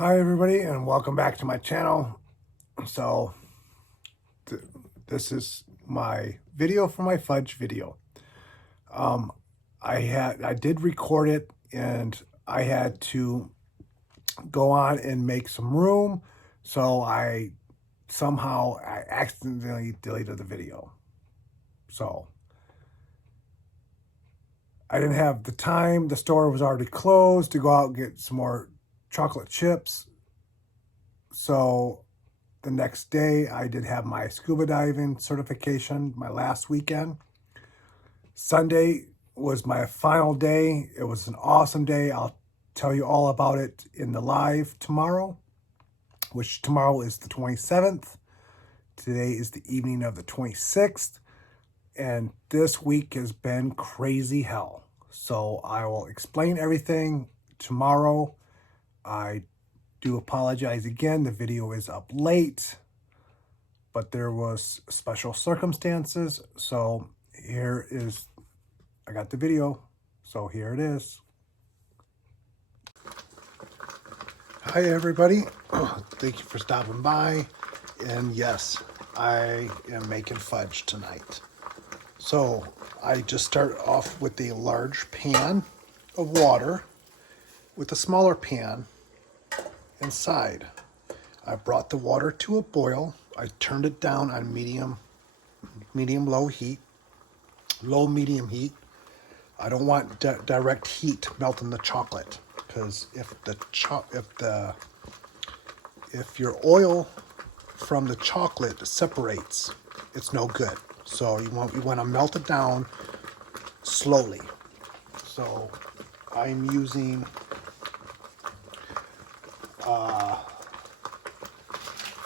Hi everybody and welcome back to my channel. So this is my video for my fudge video. Um, I did record it and I had to go on and make some room. So I accidentally deleted the video. So I didn't have the time. The store was already closed to go out and get some more chocolate chips. So the next day, I did have my scuba diving certification, my last weekend. Sunday was my final day. It was an awesome day. I'll tell you all about it in the live tomorrow, which tomorrow is the 27th. Today is the evening of the 26th. And this week has been crazy hell. So I will explain everything tomorrow. I do apologize again. The video is up late, but there was special circumstances. So I got the video. So here it is. Hi everybody. Thank you for stopping by. And yes, I am making fudge tonight. So I just start off with a large pan of water with a smaller pan inside. I brought the water to a boil. I turned it down on medium-low heat, low-medium heat. I don't want direct heat melting the chocolate, because if your oil from the chocolate separates, it's no good. So you want to melt it down slowly. So I'm using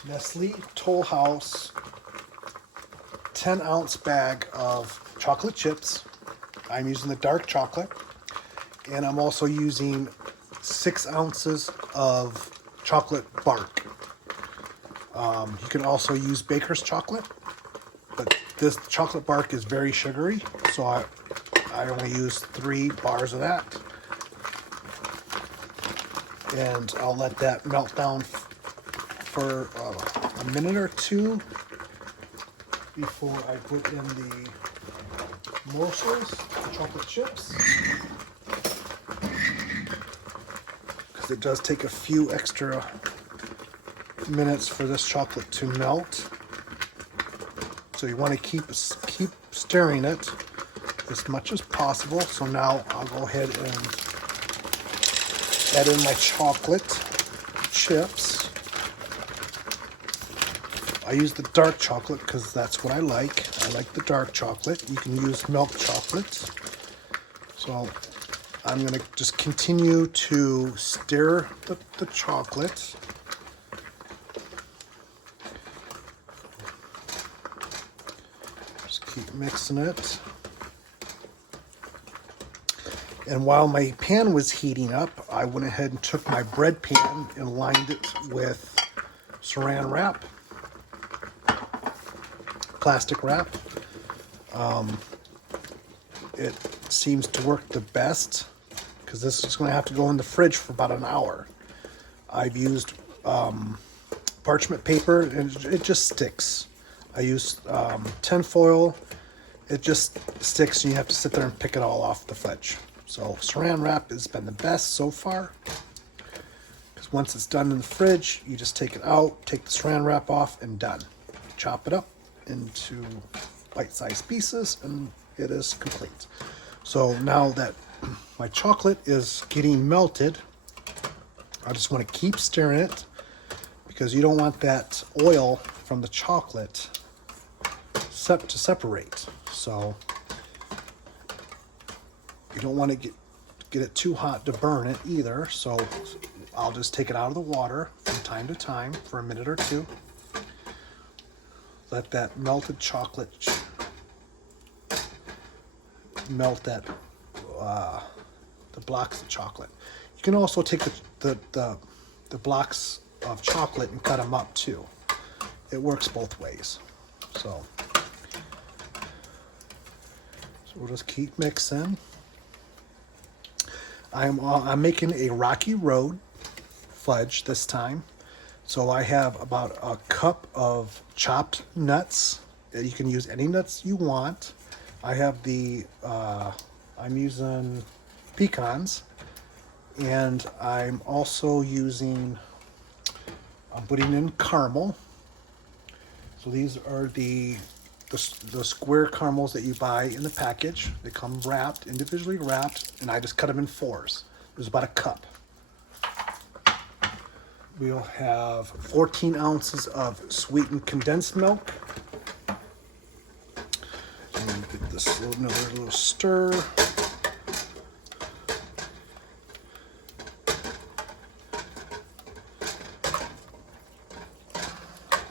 Nestle Toll House 10-ounce bag of chocolate chips. I'm using the dark chocolate, and I'm also using 6 ounces of chocolate bark. You can also use baker's chocolate, but this chocolate bark is very sugary, so I only use 3 bars of that. And I'll let that melt down for a minute or two before I put in the morsels, the chocolate chips, because it does take a few extra minutes for this chocolate to melt. So you want to keep stirring it as much as possible. So now I'll go ahead and add in my chocolate chips. I use the dark chocolate because that's what I like. I like the dark chocolate. You can use milk chocolate. So I'm going to just continue to stir the chocolate. Just keep mixing it. And while my pan was heating up, I went ahead and took my bread pan and lined it with saran wrap. Plastic wrap. It seems to work the best because this is going to have to go in the fridge for about an hour. I've used parchment paper and it just sticks. I used tin foil. It just sticks and you have to sit there and pick it all off the fudge. So saran wrap has been the best so far, because once it's done in the fridge, you just take it out, take the saran wrap off, and done. Chop it up into bite-sized pieces, and it is complete. So now that my chocolate is getting melted, I just want to keep stirring it, because you don't want that oil from the chocolate to separate. So you don't want to get it too hot to burn it either. So I'll just take it out of the water from time to time for a minute or two. Let that melted chocolate melt the blocks of chocolate. You can also take the blocks of chocolate and cut them up too. It works both ways. So we'll just keep mixing. I'm making a rocky road fudge this time. So I have about a cup of chopped nuts. You can use any nuts you want. I have I'm using pecans, and I'm also I'm putting in caramel. So these are the square caramels that you buy in the package. They come wrapped, individually wrapped, and I just cut them in fours. There's about a cup. We'll have 14 ounces of sweetened condensed milk. I'm going to give this another little stir.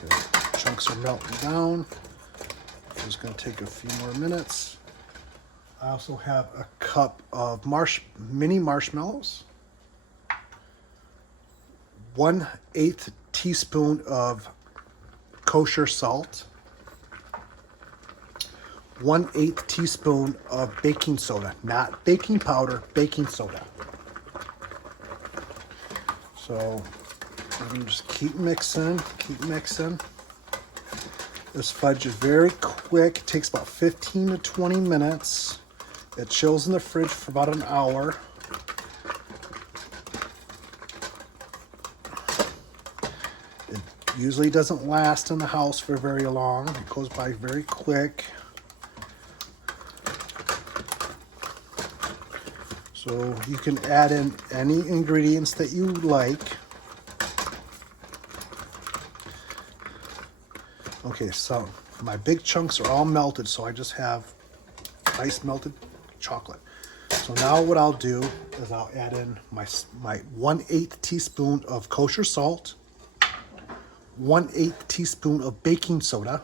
The chunks are melting down. It's going to take a few more minutes. I also have a cup of mini marshmallows. 1/8 teaspoon of kosher salt. 1/8 teaspoon of baking soda, not baking powder, baking soda. So I'm going to just keep mixing. This fudge is very quick. It takes about 15 to 20 minutes. It chills in the fridge for about an hour. It usually doesn't last in the house for very long. It goes by very quick. So you can add in any ingredients that you like. Okay, so my big chunks are all melted, so I just have nice melted chocolate. So now what I'll do is I'll add in my 1/8 teaspoon of kosher salt, 1/8 teaspoon of baking soda.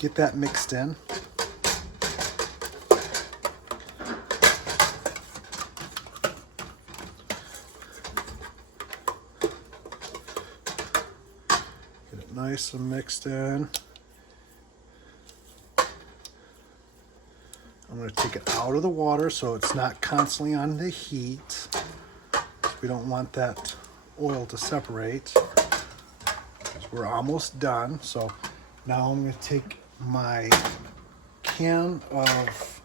Get that mixed in. Get it nice and mixed in. I'm going to take it out of the water so it's not constantly on the heat. We don't want that oil to separate. We're almost done. So now I'm going to take my can of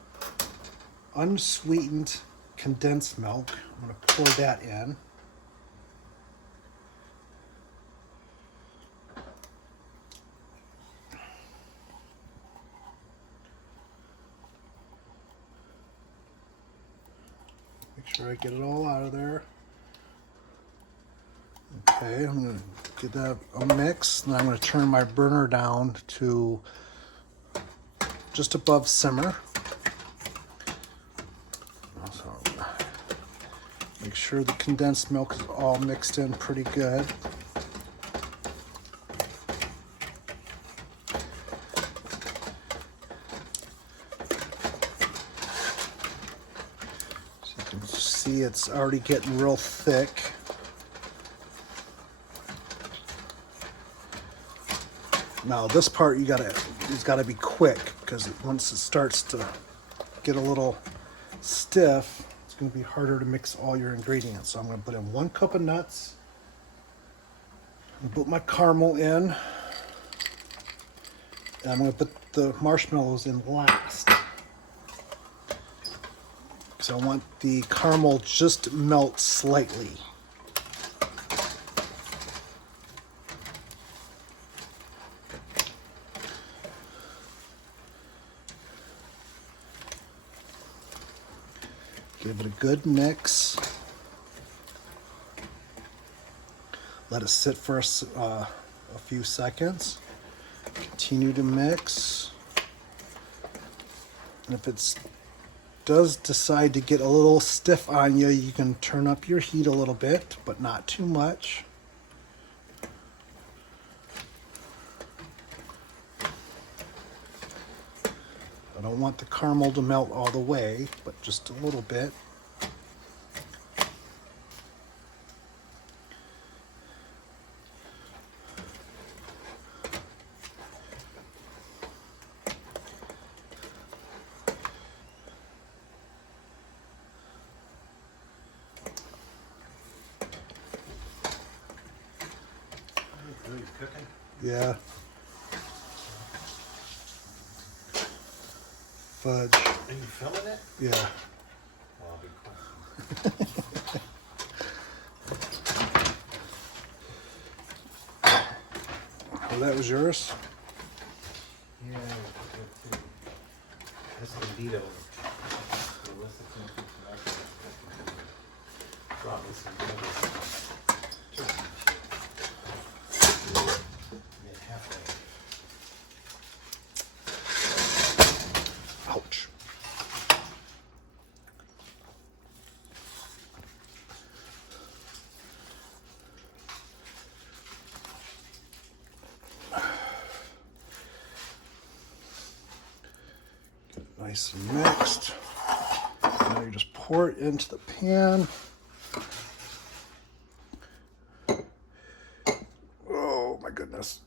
unsweetened condensed milk. I'm going to pour that in. Make sure I get it all out of there. Okay, I'm going to get that a mix, and I'm going to turn my burner down to just above simmer. So make sure the condensed milk is all mixed in pretty good. So you can see it's already getting real thick. Now this part it's got to be quick, because once it starts to get a little stiff, it's going to be harder to mix all your ingredients. So I'm going to put in 1 cup of nuts. I'm going to put my caramel in, and I'm going to put the marshmallows in last, because I want the caramel just to melt slightly. Give it a good mix. Let it sit for a few seconds. Continue to mix. And if it does decide to get a little stiff on you, you can turn up your heat a little bit, but not too much. I don't want the caramel to melt all the way, but just a little bit. cooking? Yeah. Fudge. Are you filming it? Yeah. Well, I'll be quiet. Oh, that was yours? Yeah, good too. Escondido. Brought me some turkey. Made halfway. Ouch. Get it nice and mixed. Now you just pour it into the pan. Oh my goodness.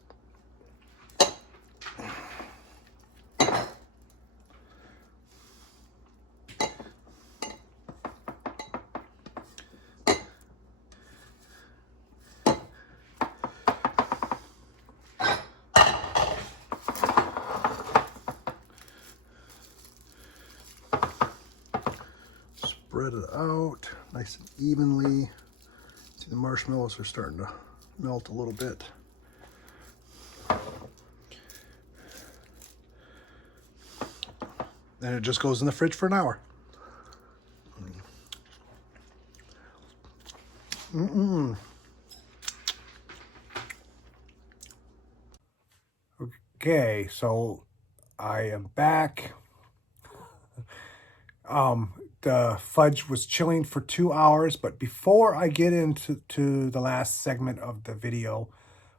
Spread it out nice and evenly. See, the marshmallows are starting to melt a little bit. Then it just goes in the fridge for an hour. Okay, so I am back. The fudge was chilling for 2 hours, but before I get into the last segment of the video,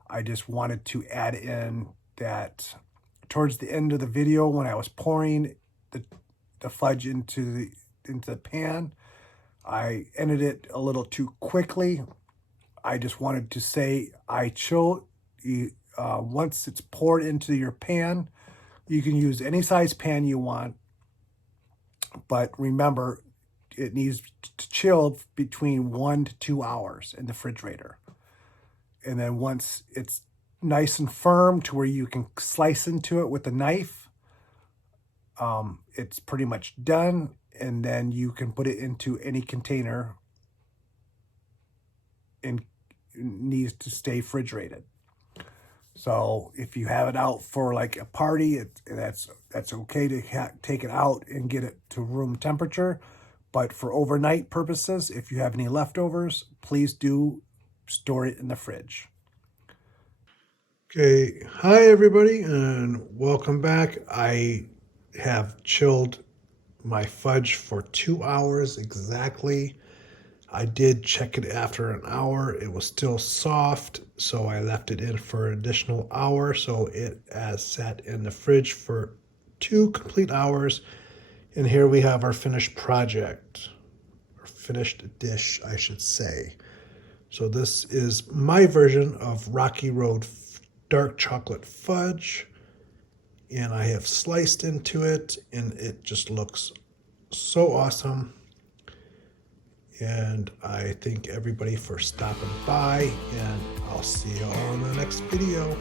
I just wanted to add in that towards the end of the video, when I was pouring the fudge into the pan, I ended it a little too quickly. I just wanted to say once it's poured into your pan, you can use any size pan you want. But remember, it needs to chill between 1 to 2 hours in the refrigerator. And then once it's nice and firm to where you can slice into it with a knife, it's pretty much done. And then you can put it into any container and it needs to stay refrigerated. So if you have it out for like a party, that's okay to take it out and get it to room temperature. But for overnight purposes, if you have any leftovers, please do store it in the fridge. Okay, hi everybody and welcome back. I have chilled my fudge for 2 hours exactly. I did check it after an hour. It was still soft, so I left it in for an additional hour. So it has sat in the fridge for 2 complete hours. And here we have our finished project, or finished dish, I should say. So this is my version of Rocky Road dark chocolate fudge. And I have sliced into it, and it just looks so awesome. And I thank everybody for stopping by, and I'll see you all in the next video.